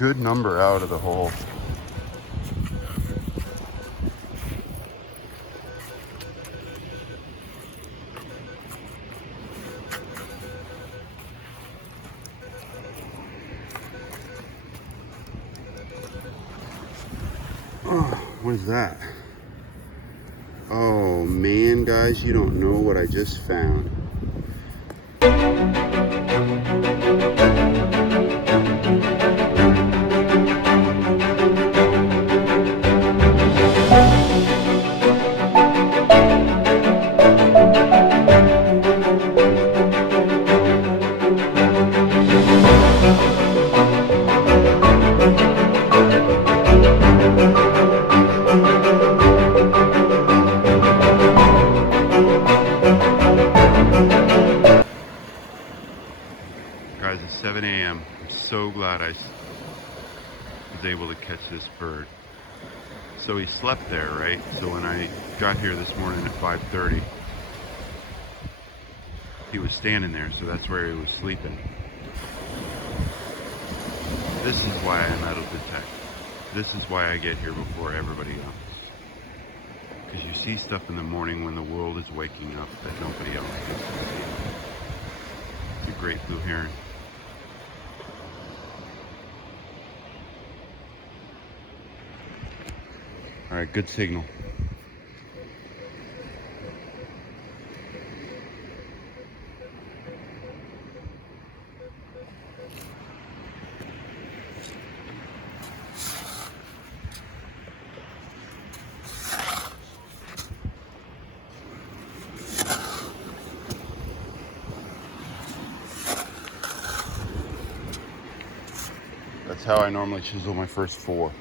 good number out of the hole. Oh, what is that? Oh man, guys, you don't know what I just found. Guys, it's 7 a.m. I'm so glad I was able to catch this bird. So he slept there, right? So when I got here this morning at 5:30, he was standing there, so that's where he was sleeping. This is why I metal detect. This is why I get here before everybody else. Because you see stuff in the morning when the world is waking up that nobody else gets to see. It's a great blue heron. All right, good signal. That's how I normally chisel my first 4.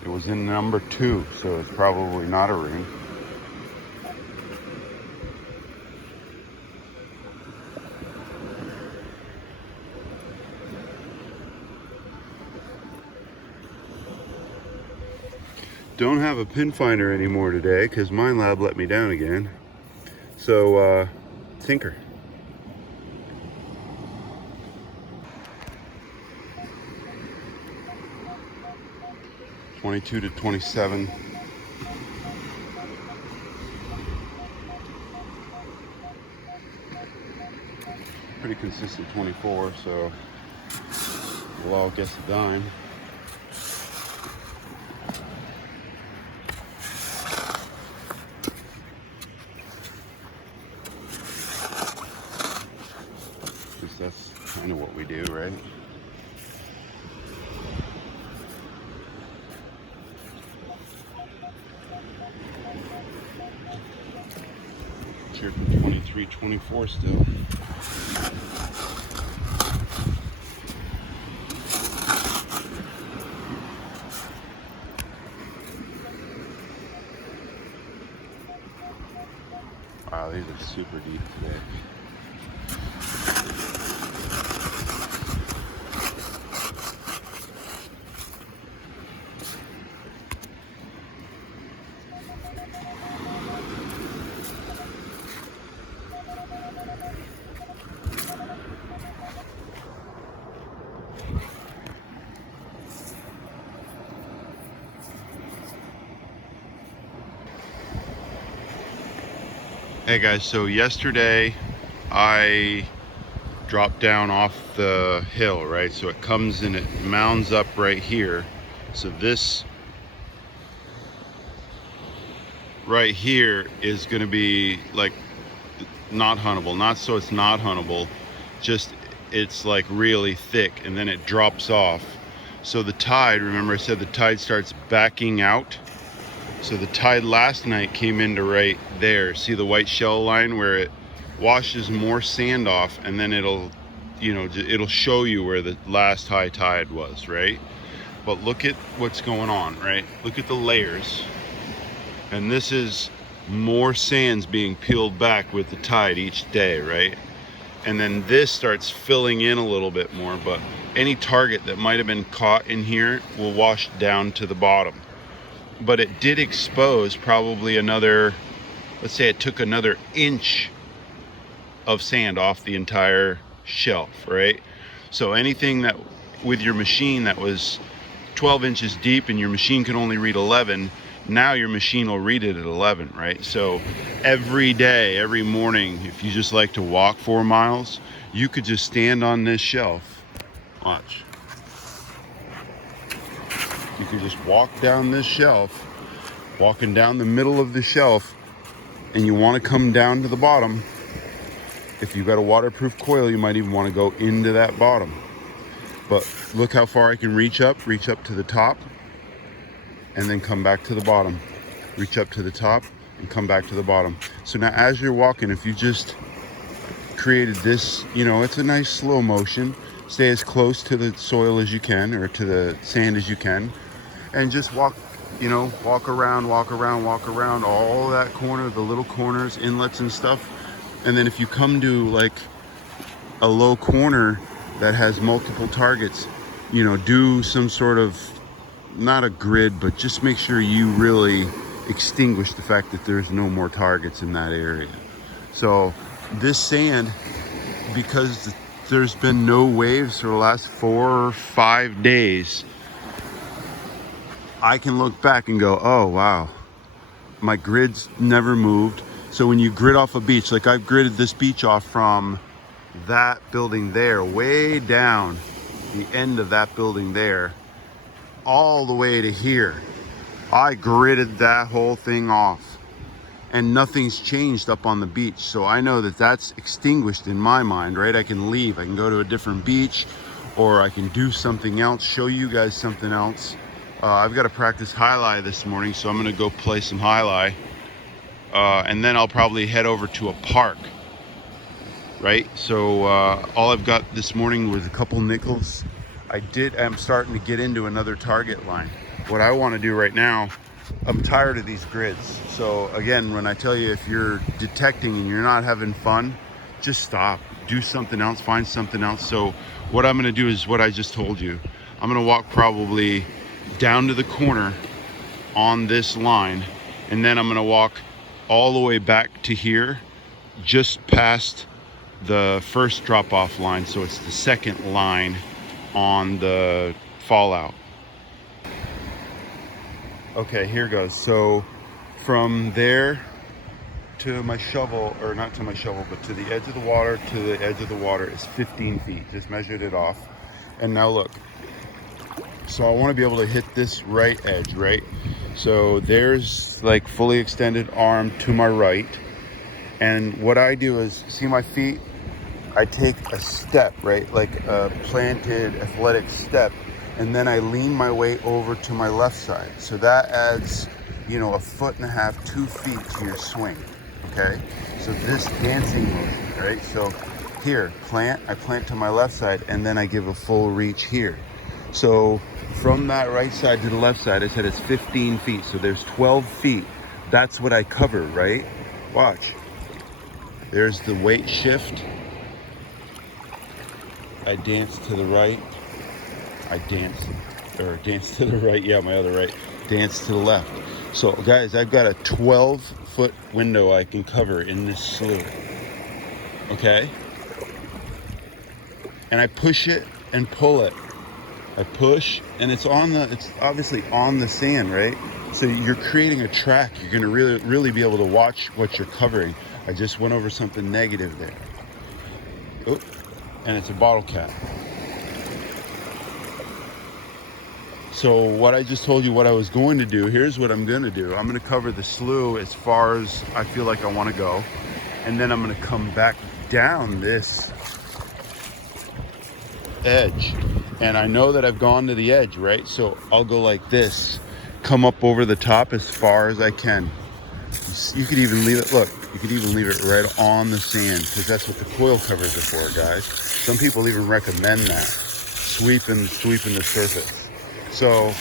It was in number 2, so it's probably not a ring. Don't have a pin finder anymore today because Mine Lab let me down again. So, tinker. $22 to $27. Pretty consistent 24, so we'll all guess a dime. That's kind of what we do, right? Here for 23-24 still. Wow, these are super deep today. Hey guys, so yesterday I dropped down off the hill, right? So it comes and it mounds up right here. So this right here is going to be like not huntable. Not so it's not huntable, just it's like really thick, and then it drops off. So the tide, remember I said the tide starts backing out. So the tide last night came into right there. See the white shell line where it washes more sand off, and then it'll, you know, it'll show you where the last high tide was, right? But look at what's going on, right? Look at the layers. And this is more sands being peeled back with the tide each day, right? And then this starts filling in a little bit more, but any target that might have been caught in here will wash down to the bottom. But it did expose probably another, let's say it took another inch of sand off the entire shelf, right? So anything that with your machine that was 12 inches deep and your machine can only read 11, now your machine will read it at 11, right? So every day, every morning, if you just like to walk 4 miles, you could just stand on this shelf. Watch. You could just walk down this shelf, walking down the middle of the shelf, and you want to come down to the bottom. If you've got a waterproof coil, you might even want to go into that bottom. But look how far I can reach up to the top, and then come back to the bottom. Reach up to the top and come back to the bottom. So now as you're walking, if you just created this, you know, it's a nice slow motion. Stay as close to the soil as you can, or to the sand as you can, and just walk, you know, walk around all that corner, the little corners, inlets and stuff. And then if you come to like a low corner that has multiple targets, you know, do some sort of, not a grid, but just make sure you really extinguish the fact that there's no more targets in that area. So this sand, because there's been no waves for the last 4 or 5 days, I can look back and go, oh wow, my grid's never moved. So when you grid off a beach, like I've gridded this beach off from that building there, way down the end of that building there, all the way to here. I gridded that whole thing off, and nothing's changed up on the beach. So I know that that's extinguished in my mind, right? I can leave, I can go to a different beach, or I can do something else, show you guys something else. I've got to practice high-lie this morning, so I'm gonna go play some high-lie. And then I'll probably head over to a park, right? So all I've got this morning was a couple nickels. I'm starting to get into another target line. What I want to do right now, I'm tired of these grids. So again, when I tell you, if you're detecting and you're not having fun, just stop, do something else, find something else. So what I'm going to do is what I just told you. I'm going to walk probably down to the corner on this line, and then I'm going to walk all the way back to here, just past the first drop-off line. So it's the second line on the fallout. Okay, here goes. So from there to my shovel, or not to my shovel, but to the edge of the water, to the edge of the water is 15 feet. Just measured it off. And now look. So I want to be able to hit this right edge, right? So there's like fully extended arm to my right. And what I do is, see my feet? I take a step, right? Like a planted athletic step. And then I lean my weight over to my left side. So that adds, you know, 1.5 feet, 2 feet to your swing, okay? So this dancing motion, right? So here, I plant to my left side, and then I give a full reach here. So from that right side to the left side, I said it's 15 feet. So there's 12 feet. That's what I cover, right? Watch. There's the weight shift. I dance to the right. I dance to the right. Yeah, my other right. Dance to the left. So guys, I've got a 12-foot window I can cover in this slough. Okay? And I push it and pull it. I push, and it's obviously on the sand, right? So you're creating a track. You're gonna really be able to watch what you're covering. I just went over something negative there. Oh, and it's a bottle cap. So what I just told you what I was going to do, here's what I'm gonna do. I'm gonna cover the slough as far as I feel like I wanna go. And then I'm gonna come back down this edge. And I know that I've gone to the edge, right? So I'll go like this, come up over the top as far as I can. You could even leave it, look, you could even leave it right on the sand, because that's what the coil covers are for, guys. Some people even recommend that, sweeping the surface. So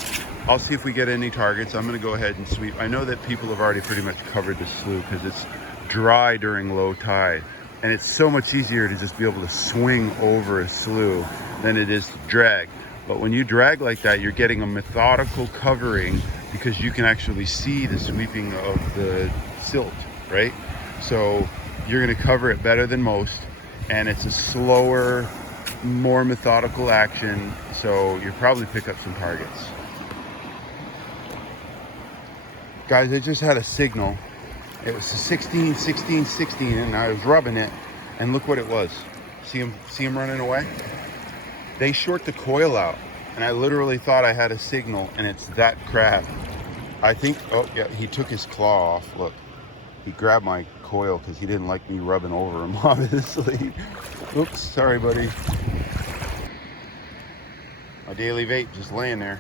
I'll see if we get any targets. I'm gonna go ahead and sweep. I know that people have already pretty much covered the slough because it's dry during low tide. And it's so much easier to just be able to swing over a slough than it is to drag. But when you drag like that, you're getting a methodical covering because you can actually see the sweeping of the silt, right? So you're gonna cover it better than most, and it's a slower more methodical action, so you'll probably pick up some targets. Guys, I just had a signal. It was a 16, 16, 16, and I was rubbing it, and look what it was. See him running away? They short the coil out, and I literally thought I had a signal, and it's that crab. I think, oh yeah, he took his claw off. Look, he grabbed my coil because he didn't like me rubbing over him, obviously. Oops, sorry, buddy. My daily vape just laying there.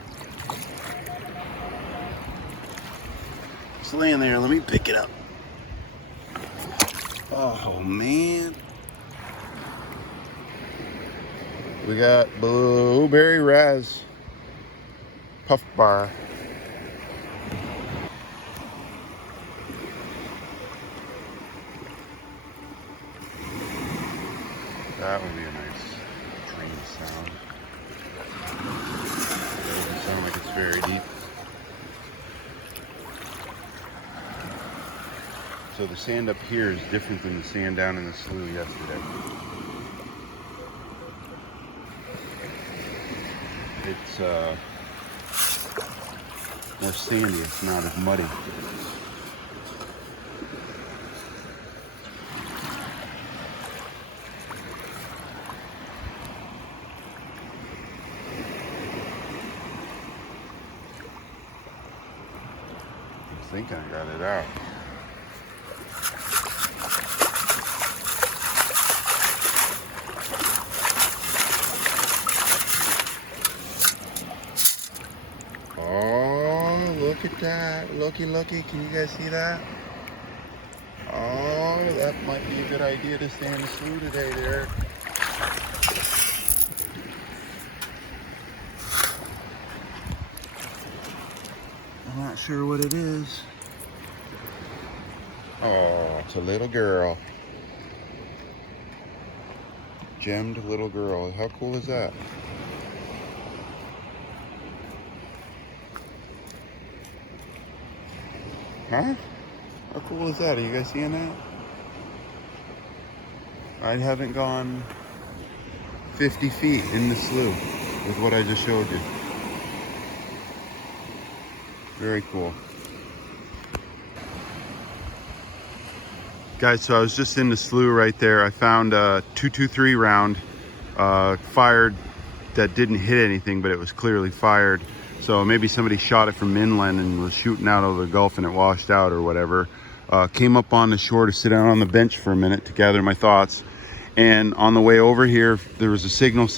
Just laying there. Let me pick it up. Oh, man. We got blueberry raz puff bar. That would be a nice train sound. It doesn't sound like it's very deep. So the sand up here is different than the sand down in the slough yesterday. It's more sandy, it's not as muddy. I think I got it out. Oh, look at that. Looky, looky. Can you guys see that? Oh, that might be a good idea to stay in the slough today there. I'm not sure what it is. Oh, it's a little girl. Gemmed little girl. How cool is that? Huh? How cool is that? Are you guys seeing that? I haven't gone 50 feet in the slough with what I just showed you. Very cool. Guys, so I was just in the slough right there. I found a .223 round fired that didn't hit anything, but it was clearly fired. So maybe somebody shot it from inland and was shooting out over the Gulf and it washed out or whatever. Came up on the shore to sit down on the bench for a minute to gather my thoughts. And on the way over here, there was a signal,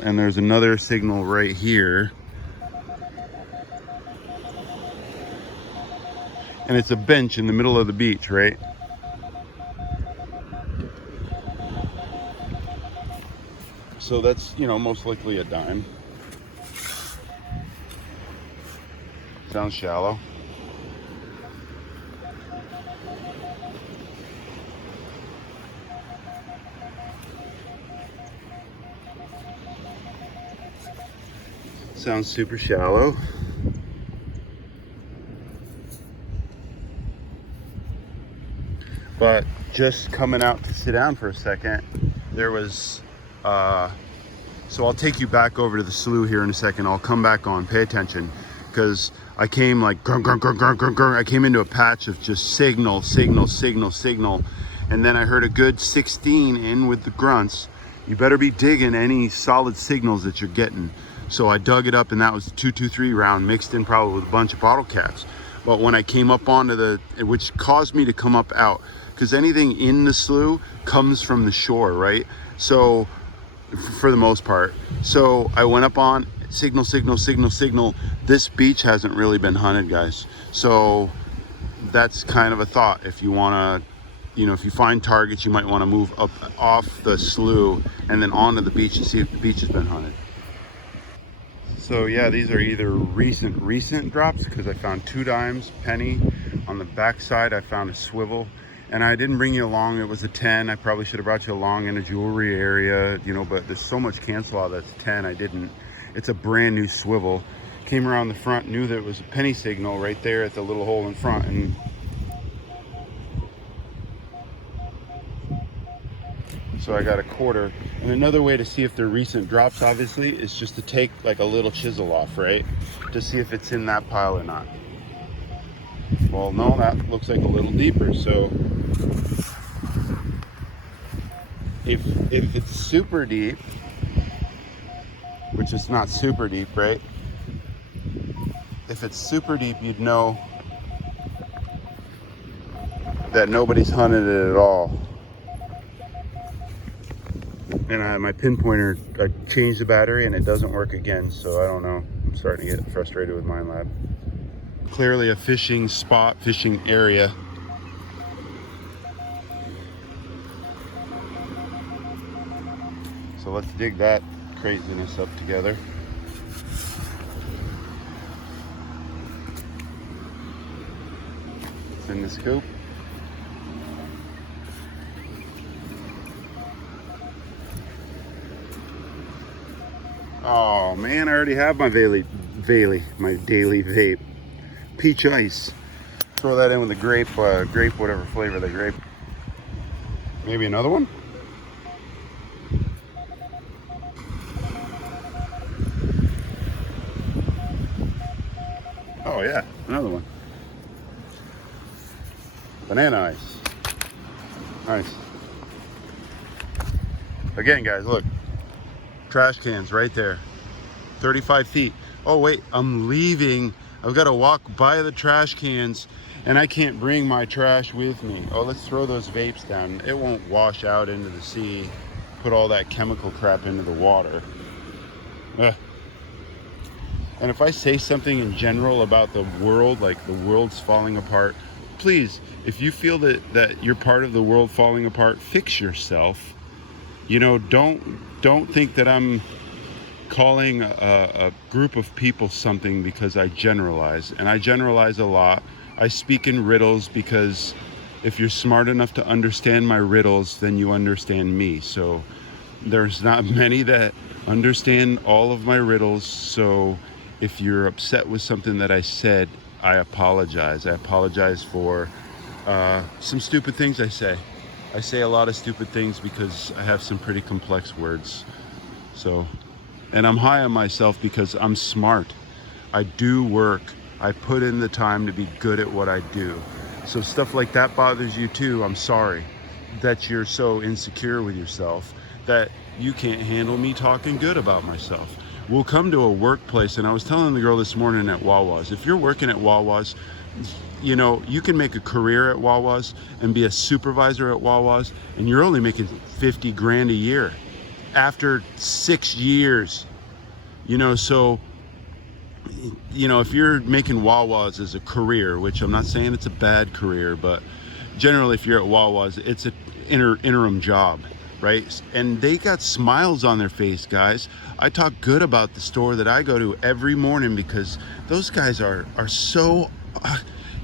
and there's another signal right here. And it's a bench in the middle of the beach, right? So that's, you know, most likely a dime. Sounds shallow. Sounds super shallow. But just coming out to sit down for a second, there was, so I'll take you back over to the slough here in a second. I'll come back on, pay attention, because I came like grung, grung, grung, grung, grung, grung. I came into a patch of just signal, and then I heard a good 16 in with the grunts. You better be digging any solid signals that you're getting. So I dug it up, and that was a .223 round mixed in probably with a bunch of bottle caps. But when I came up onto the, which caused me to come up out, because anything in the slough comes from the shore, right? So for the most part. So I went up on signal. This beach hasn't really been hunted, guys. So that's kind of a thought. If you want to, you know, if you find targets, you might want to move up off the slough and then onto the beach and see if the beach has been hunted. So yeah, these are either recent drops, because I found 2 dimes, penny. On the back side, I found a swivel. And I didn't bring you along. It was a 10. I probably should have brought you along in a jewelry area, you know, but there's so much cancel out that's 10. I didn't. It's a brand new swivel. Came around the front, knew that it was a penny signal right there at the little hole in front. And So I got a quarter. And another way to see if they're recent drops, obviously, is just to take like a little chisel off, right? To see if it's in that pile or not. Well, no, that looks like a little deeper. So if it's super deep, which is not super deep, right? If it's super deep, you'd know that nobody's hunted it at all. And my pinpointer, I changed the battery and it doesn't work again, so I don't know. I'm starting to get frustrated with Mine Lab. Clearly a fishing spot, fishing area. So let's dig that craziness up together. It's in the scoop. Oh man, I already have my my daily vape. Peach ice. Throw that in with the grape, whatever flavor the grape. Maybe another one? Oh yeah, another one. Banana ice. Nice. Again, guys, look. Trash cans right there. 35 feet. Oh wait, I'm leaving. I've got to walk by the trash cans and I can't bring my trash with me. Oh, let's throw those vapes down. It won't wash out into the sea, put all that chemical crap into the water. Ugh. And if I say something in general about the world, like the world's falling apart, please, if you feel that you're part of the world falling apart, fix yourself. You know, don't think that I'm calling a group of people something because I generalize. And I generalize a lot. I speak in riddles because if you're smart enough to understand my riddles, then you understand me. So there's not many that understand all of my riddles. So if you're upset with something that I said, I apologize. I apologize for some stupid things I say. I say a lot of stupid things because I have some pretty complex words. So, and I'm high on myself because I'm smart. I do work. I put in the time to be good at what I do. So stuff like that bothers you too. I'm sorry that you're so insecure with yourself that you can't handle me talking good about myself. We'll come to a workplace, and I was telling the girl this morning at Wawa's, if you're working at Wawa's, you know, you can make a career at Wawa's and be a supervisor at Wawa's, and you're only making 50 grand a year after 6 years, you know. So, you know, if you're making Wawa's as a career, which I'm not saying it's a bad career, but generally if you're at Wawa's, it's an interim job, right? And they got smiles on their face, guys. I talk good about the store that I go to every morning because those guys are so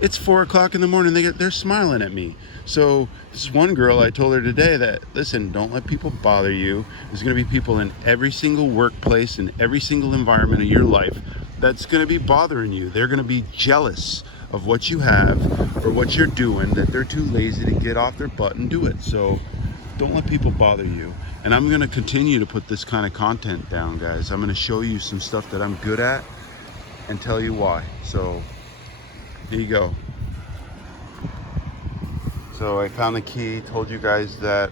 it's 4 o'clock in the morning, they're smiling at me. So this one girl, I told her today that, listen, don't let people bother you. There's going to be people in every single workplace, in every single environment of your life that's going to be bothering you. They're going to be jealous of what you have or what you're doing, that they're too lazy to get off their butt and do it. So don't let people bother you. And I'm going to continue to put this kind of content down, guys. I'm going to show you some stuff that I'm good at and tell you why. So there you go. So I found the key, told you guys that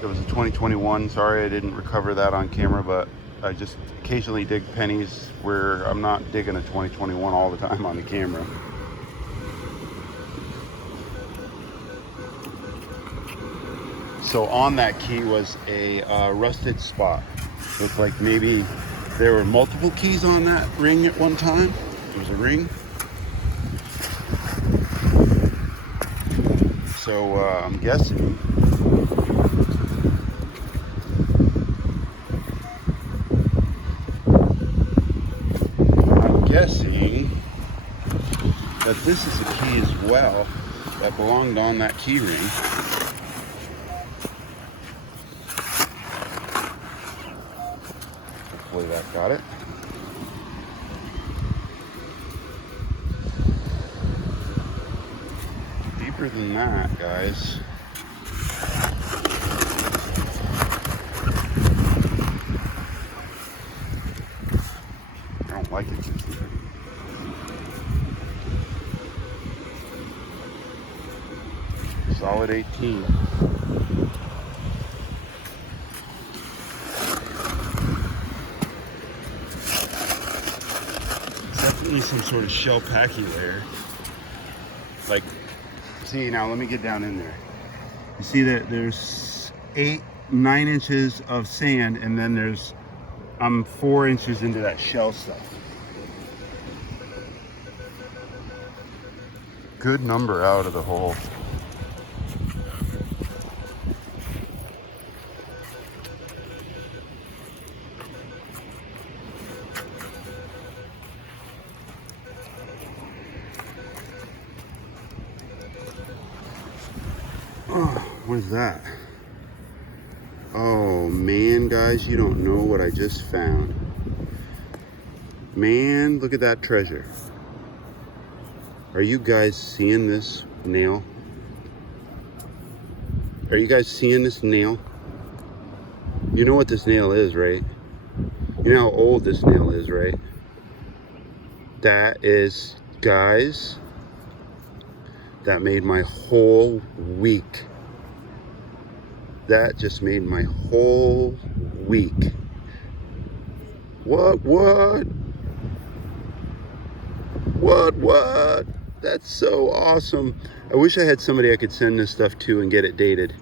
it was a 2021. Sorry I didn't recover that on camera, but I just occasionally dig pennies where I'm not digging a 2021 all the time on the camera. So on that key was a rusted spot. Looked like maybe there were multiple keys on that ring at one time. There was a ring. So I'm guessing that this is a key as well that belonged on that key ring. Hopefully that got it. Deeper than that, guys. don't like it this year. Solid 18. Definitely some sort of shell packy layer. Like, see, now let me get down in there. You see that there's 9 inches of sand, and then I'm 4 inches into that shell stuff. Good number out of the hole. Oh, what is that? Oh man, guys, you don't know what I just found. Man, look at that treasure. Are you guys seeing this nail? Are you guys seeing this nail? You know what this nail is, right? You know how old this nail is, right? That is, guys, that made my whole week. That just made my whole week. What? That's so awesome. I wish I had somebody I could send this stuff to and get it dated,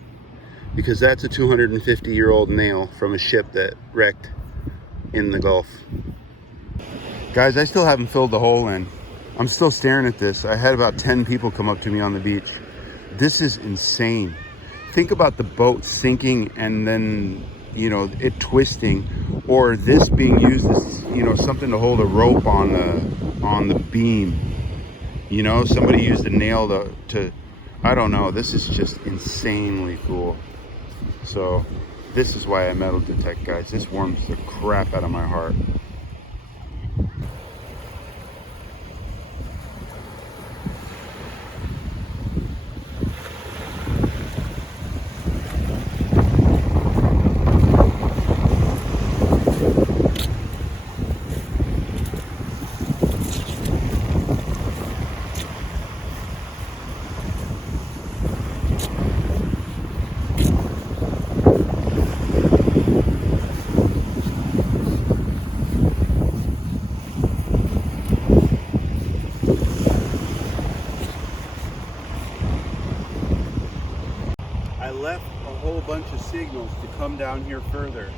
because that's a 250-year-old nail from a ship that wrecked in the Gulf. Guys, I still haven't filled the hole in. I'm still staring at this. I had about 10 people come up to me on the beach. This is insane. Think about the boat sinking and then, you know, it twisting, or this being used as, you know, something to hold a rope on the beam. You know, somebody used a nail to I don't know. This is just insanely cool. So this is why I metal detect, guys. This warms the crap out of my heart. I left a whole bunch of signals to come down here further,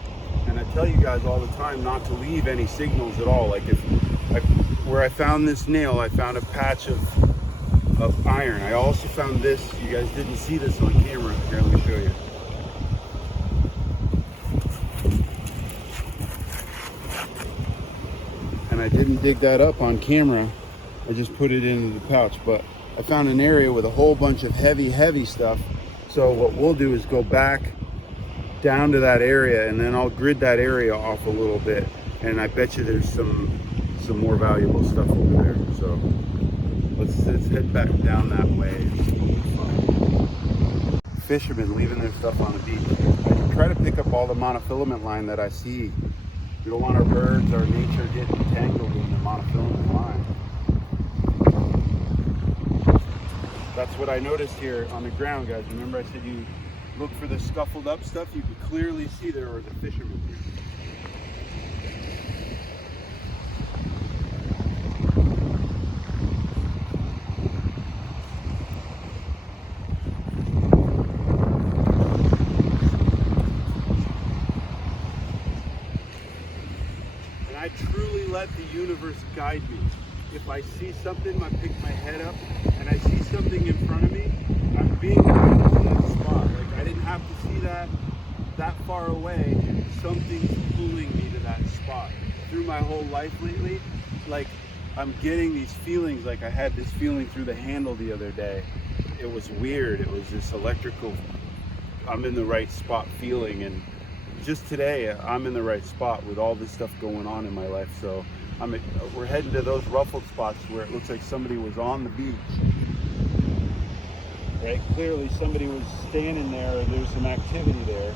and I tell you guys all the time not to leave any signals at all. Like where I found this nail, I found a patch of iron. I also found this. You guys didn't see this on camera. Here, let me show you. And I didn't dig that up on camera. I just put it into the pouch, but I found an area with a whole bunch of heavy stuff. So what we'll do is go back down to that area, and then I'll grid that area off a little bit, and I bet you there's some more valuable stuff over there. So let's head back down that way and see what we find. Fishermen leaving their stuff on the beach. I try to pick up all the monofilament line that I see. We don't want our birds, our nature getting tangled in the monofilament line. That's what I noticed here on the ground, guys. Remember I said you look for the scuffled up stuff? You could clearly see there was a fisherman here. And I truly let the universe guide me. If I see something, I pick my head up and I see something in front of me, I'm being guided to that spot. Like, I didn't have to see that far away. Something's pulling me to that spot. Through my whole life lately, like, I'm getting these feelings. Like, I had this feeling through the handle the other day. It was weird. It was this electrical, I'm in the right spot feeling. And just today, I'm in the right spot with all this stuff going on in my life. So we're heading to those ruffled spots where it looks like somebody was on the beach. Right? Clearly somebody was standing there, or there's some activity there.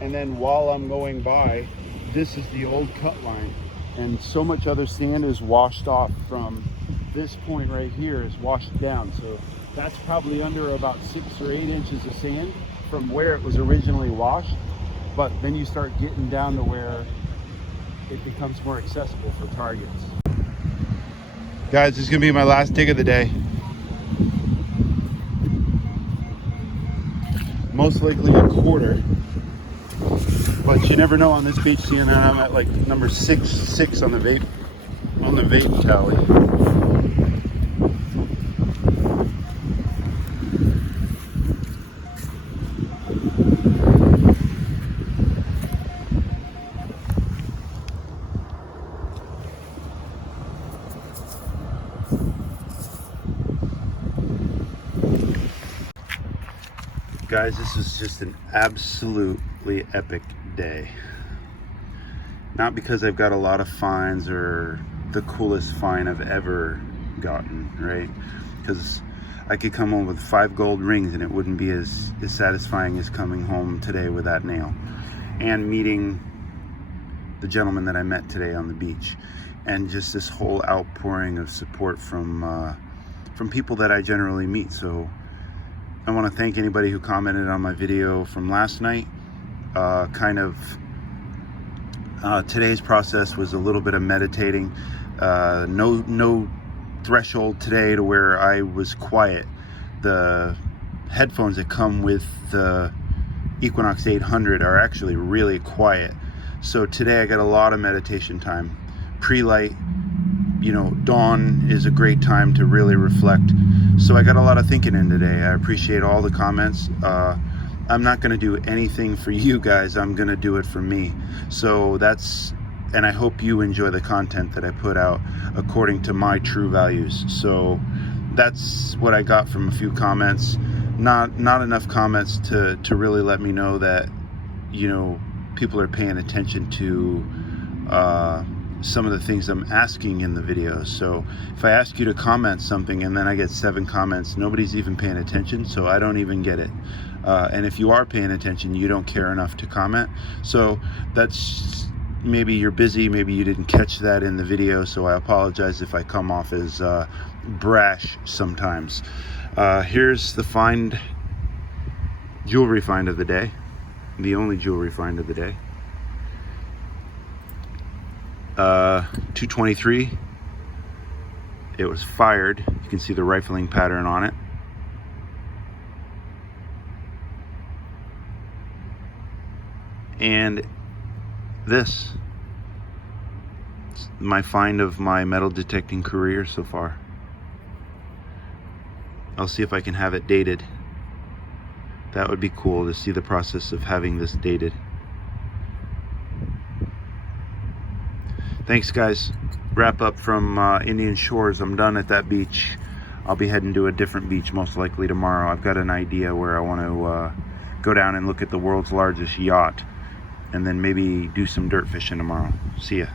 And then while I'm going by, this is the old cut line. and so much other sand is washed off from this point right here, is washed down. So that's probably under about 6 or 8 inches of sand from where it was originally washed. But then you start getting down to where it becomes more accessible for targets. Guys, this is gonna be my last dig of the day. Most likely a quarter, but you never know on this beach. Seeing that I'm at like number 6 on the vape tally. Guys, this is just an absolutely epic day. Not because I've got a lot of finds or the coolest find I've ever gotten, right? Because I could come home with 5 gold rings and it wouldn't be as satisfying as coming home today with that nail. And meeting the gentleman that I met today on the beach. And just this whole outpouring of support from people that I generally meet. So I want to thank anybody who commented on my video from last night. Today's process was a little bit of meditating. No threshold today to where I was quiet. The headphones that come with the Equinox 800 are actually really quiet. So today I got a lot of meditation time. Pre-light, you know, dawn is a great time to really reflect. So I got a lot of thinking in today. I appreciate all the comments. I'm not going to do anything for you guys. I'm going to do it for me. So and I hope you enjoy the content that I put out according to my true values. So that's what I got from a few comments. Not enough comments to really let me know that, you know, people are paying attention to some of the things I'm asking in the video. So if I ask you to comment something and then I get 7 comments, nobody's even paying attention, so I don't even get it. And if you are paying attention, you don't care enough to comment. So that's, maybe you're busy, maybe you didn't catch that in the video, so I apologize if I come off as brash sometimes. Here's the jewelry find of the day, the only jewelry find of the day. 223. It was fired. You can see the rifling pattern on it. And this is my find of my metal detecting career so far. I'll see if I can have it dated. That would be cool to see the process of having this dated. Thanks, guys. Wrap up from Indian Shores. I'm done at that beach. I'll be heading to a different beach most likely tomorrow. I've got an idea where I want to go down and look at the world's largest yacht and then maybe do some dirt fishing tomorrow. See ya.